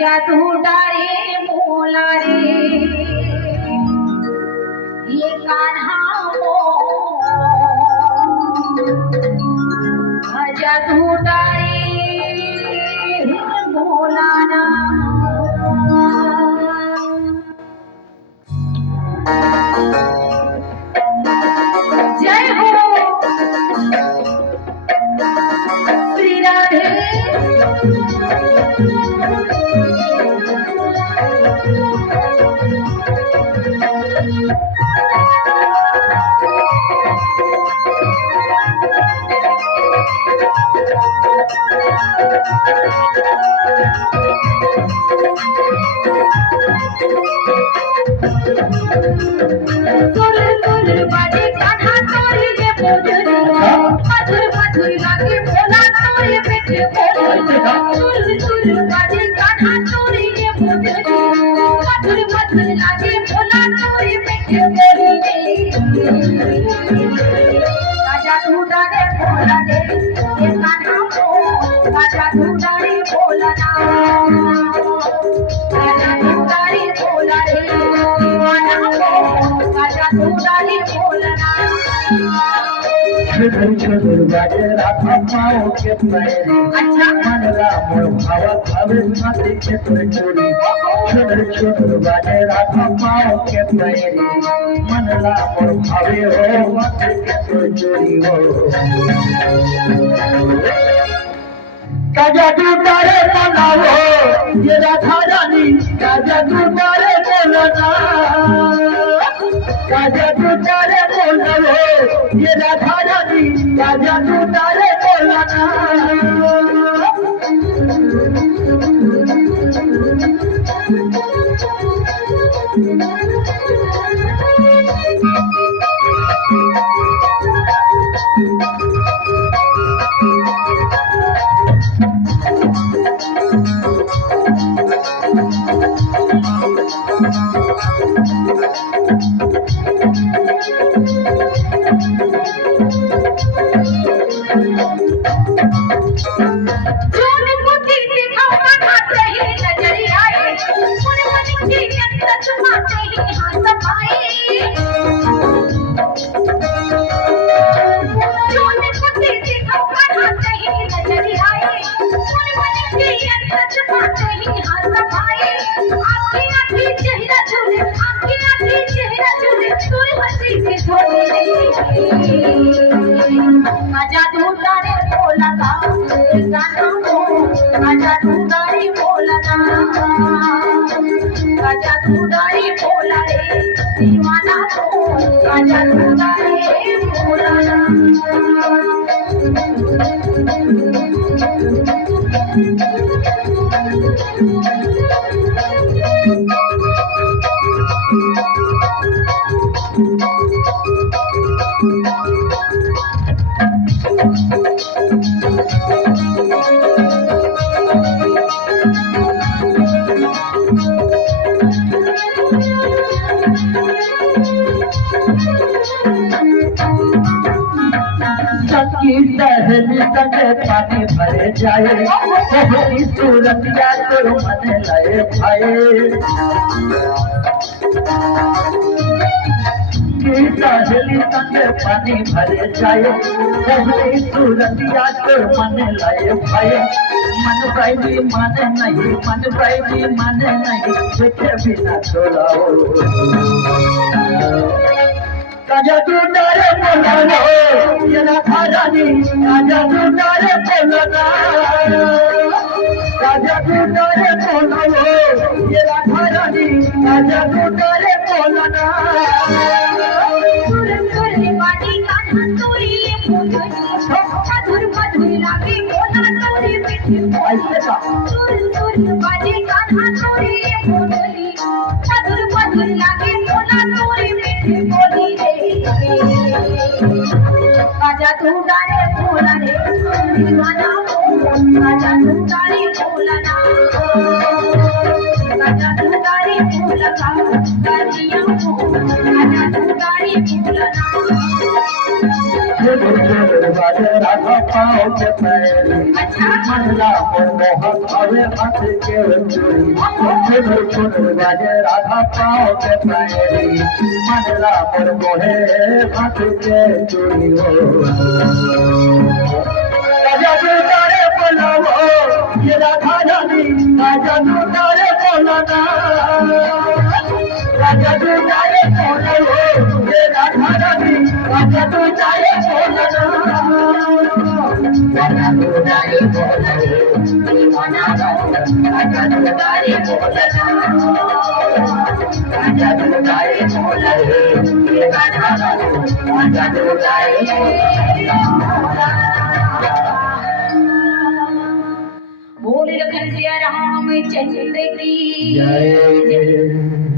जादू डारे मोला रे ये कान्हा जादू डारे मोलाना जय हो श्री राधे बाजे राधा पाओ के पैरी मनला मोर भावा भावे माते के चोरी छोड़ बाजे राधा पाओ के पैरी मनला मोर भावे हो माते के चोरी हो काजा तू तारे बनाओ ये राधा रानी काजा तू तारे बोलना काजा तू तारे बोलना ये राधा रानी काजा तू तारे बोलना दहली तक पानी भरे जाए बहुत सूरत या तो मन लय भाए दहली तक पानी भरे जाए बहुत सूरत या तो मन लय भाए मन भाई माने नहीं मन भाई माने नहीं देखे बिना छोड़ाओ काजा तू तारे बोलना ये राधा रानी काजा तू तारे बोलना काजा तू तारे बोलना ये राधा रानी काजा तू तारे बोलना काजा तू डारे बोला रे दीवाना काजा तू डारे बोलना काजा तू डारे बोला काजिया काजा तू डारे बोलना राधा पाँव के पैरी अच्छा मंगला मनमोहन भावे हाथ के चूड़ी चुनर चुनर बाजे राधा पाँव के पैरी मंगला मनमोहे हाथ के चूड़ी हो राजा दुलारे बोलावो ये राधा रानी राजा दुलारे बोलाना राजा दुलारे बोलावो ये राधा रानी राजा दुलारे बोलाना राजा दुलारे बोलावो दीवाना राजा दुलारे बोलाना राजा दुलारे बोलावो ये राधा रानी राजा दुलारे बोल लखन सिया रामचंद्र की जय